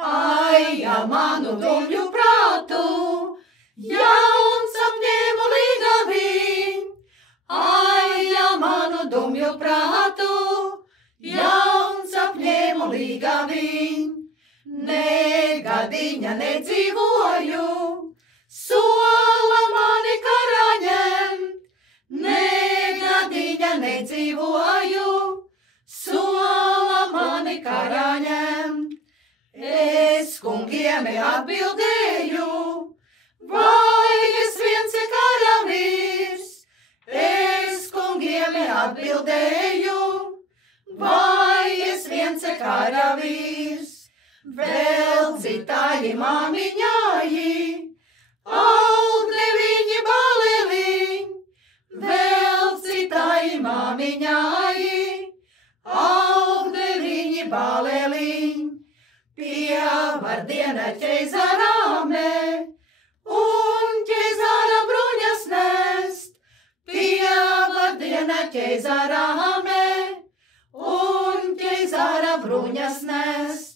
Ai, ja manu domju prātu, jauns apņēmu līgaviņ. Ai, ja manu domju prātu, jauns apņēmu līgaviņ. Negadiņa nedzīvoju, sola mani karaņem. Negadiņa nedzīvoju, sola mani karaņem. Es kungiem atbildēju, vai es viens ir karavīrs. Es kungiem atbildēju, vai es viens ir karavīrs. Vēl citāji māmiņāji, augļi viņi baleliņ. Vēl citāji māmiņāji, augļi viņi baleliņ. Pievardiena ķeizarāme un ķeizara bruņas nest. Pievardiena ķeizarāme un ķeizara bruņas nest.